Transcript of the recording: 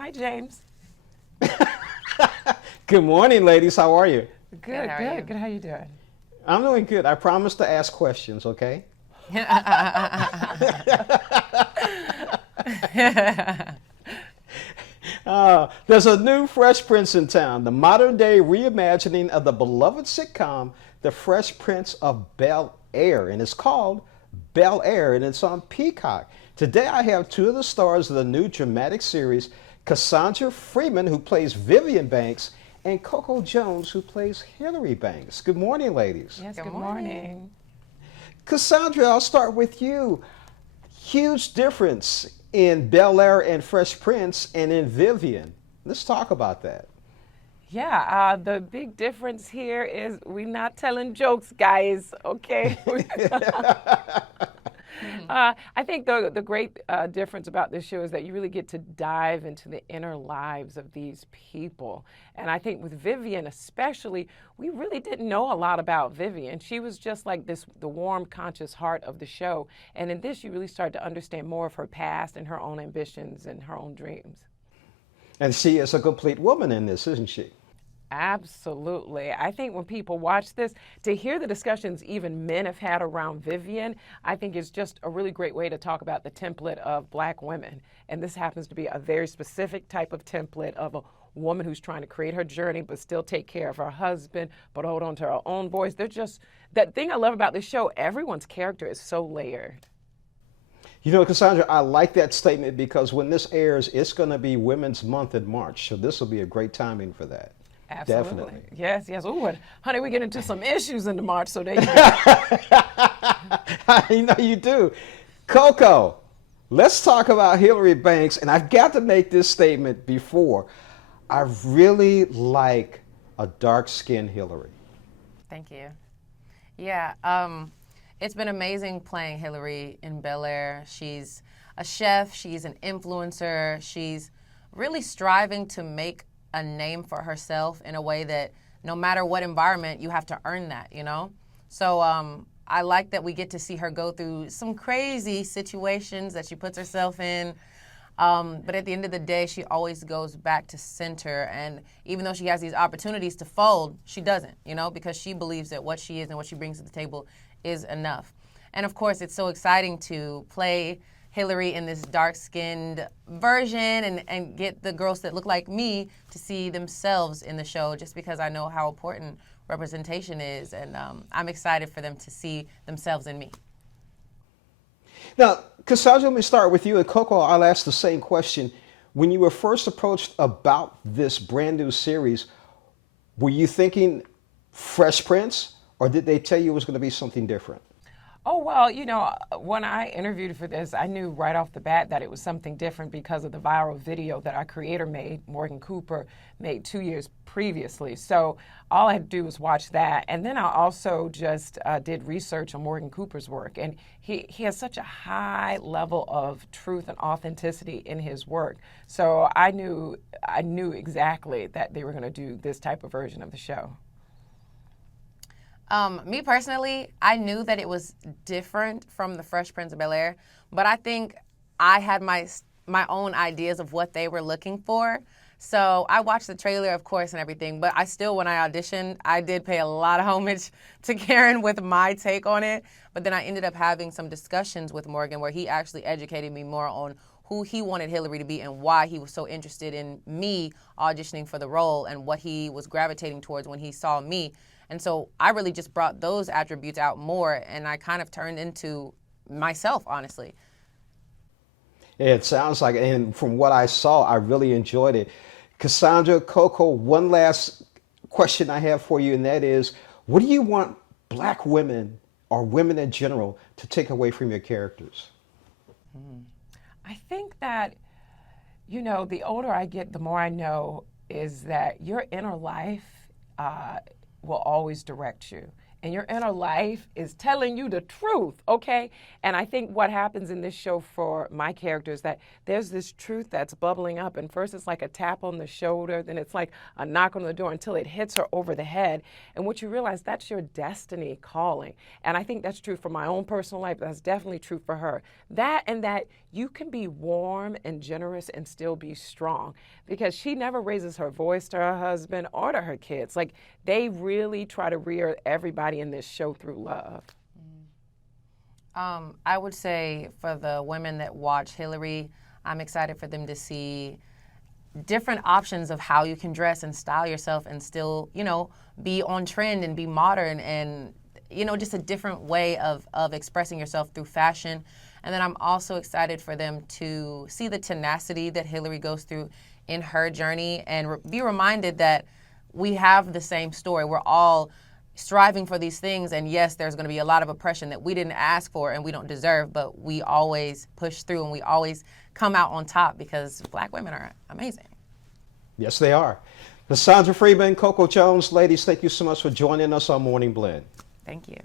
Hi, James. Good morning, ladies. How are you? Good, how are good, you? good. How you doing? I'm doing good. I promise to ask questions, okay? There's a new Fresh Prince in town, the modern day reimagining of the beloved sitcom, The Fresh Prince of Bel-Air, and it's called Bel-Air, and it's on Peacock. Today I have two of the stars of the new dramatic series, Cassandra Freeman, who plays Vivian Banks, and Coco Jones, who plays Hilary Banks. Good morning, ladies. Yes, Good good morning. morning. Cassandra, I'll start with you. Huge difference in Bel-Air and Fresh Prince and in Vivian. Let's talk about that. Yeah, the big difference here is we're not telling jokes, guys, okay? I think the great difference about this show is that you really get to dive into the inner lives of these people. And I think with Vivian especially, we really didn't know a lot about Vivian. She was just like the warm, conscious heart of the show. And in this, you really start to understand more of her past and her own ambitions and her own dreams. And she is a complete woman in this, isn't she? Absolutely. I think when people watch this, to hear the discussions even men have had around Vivian, I think is just a really great way to talk about the template of black women. And this happens to be a very specific type of template of a woman who's trying to create her journey but still take care of her husband, but hold on to her own voice. They're just, that thing I love about this show, everyone's character is so layered. You know, Cassandra, I like that statement because when this airs, it's going to be Women's Month in March. So this will be a great timing for that. Absolutely. Definitely. Yes, yes. Ooh, and honey, we get into some issues into March, so there you go. You know you do. Coco, let's talk about Hilary Banks. And I've got to make this statement before. I really like a dark-skinned Hilary. Thank you. Yeah, it's been amazing playing Hilary in Bel-Air. She's a chef. She's an influencer. She's really striving to make a name for herself in a way that no matter what environment, you have to earn that, you know? So I like that we get to see her go through some crazy situations that she puts herself in. But at the end of the day, she always goes back to center. And even though she has these opportunities to fold, she doesn't, you know, because she believes that what she is and what she brings to the table is enough. And of course, it's so exciting to play Hilary in this dark-skinned version and get the girls that look like me to see themselves in the show, just because I know how important representation is. And I'm excited for them to see themselves in me. Now, Cassandra, let me start with you. And Coco, I'll ask the same question. When you were first approached about this brand new series, were you thinking Fresh Prince, or did they tell you it was going to be something different? Oh, well, you know, when I interviewed for this, I knew right off the bat that it was something different because of the viral video that our creator made, Morgan Cooper, made 2 years previously. So all I had to do was watch that. And then I also just did research on Morgan Cooper's work. And he has such a high level of truth and authenticity in his work. So I knew exactly that they were going to do this type of version of the show. Me personally, I knew that it was different from the Fresh Prince of Bel-Air, but I think I had my own ideas of what they were looking for. So I watched the trailer, of course, and everything, but I still, when I auditioned, I did pay a lot of homage to Karen with my take on it. But then I ended up having some discussions with Morgan where he actually educated me more on who he wanted Hilary to be and why he was so interested in me auditioning for the role and what he was gravitating towards when he saw me. And so I really just brought those attributes out more, and I kind of turned into myself, honestly. It sounds like, and from what I saw, I really enjoyed it. Cassandra, Coco, one last question I have for you, and that is, what do you want black women or women in general to take away from your characters? I think that, you know, the older I get, the more I know is that your inner life will always direct you. and your inner life is telling you the truth, okay? And I think what happens in this show for my character is that there's this truth that's bubbling up, and first it's like a tap on the shoulder, then it's like a knock on the door until it hits her over the head. And what you realize, that's your destiny calling. And I think that's true for my own personal life. That's definitely true for her. That, and that you can be warm and generous and still be strong, because she never raises her voice to her husband or to her kids. Like, they really try to rear everybody in this show through love. I would say for the women that watch Hilary, I'm excited for them to see different options of how you can dress and style yourself and still, you know, be on trend and be modern, and, you know, just a different way of expressing yourself through fashion. And then I'm also excited for them to see the tenacity that Hilary goes through in her journey, and be reminded that we have the same story. We're all striving for these things, and yes, there's going to be a lot of oppression that we didn't ask for and we don't deserve, but we always push through and we always come out on top because Black women are amazing. Yes, they are. Cassandra, Freeman, Coco Jones, ladies, thank you so much for joining us on Morning Blend. Thank you.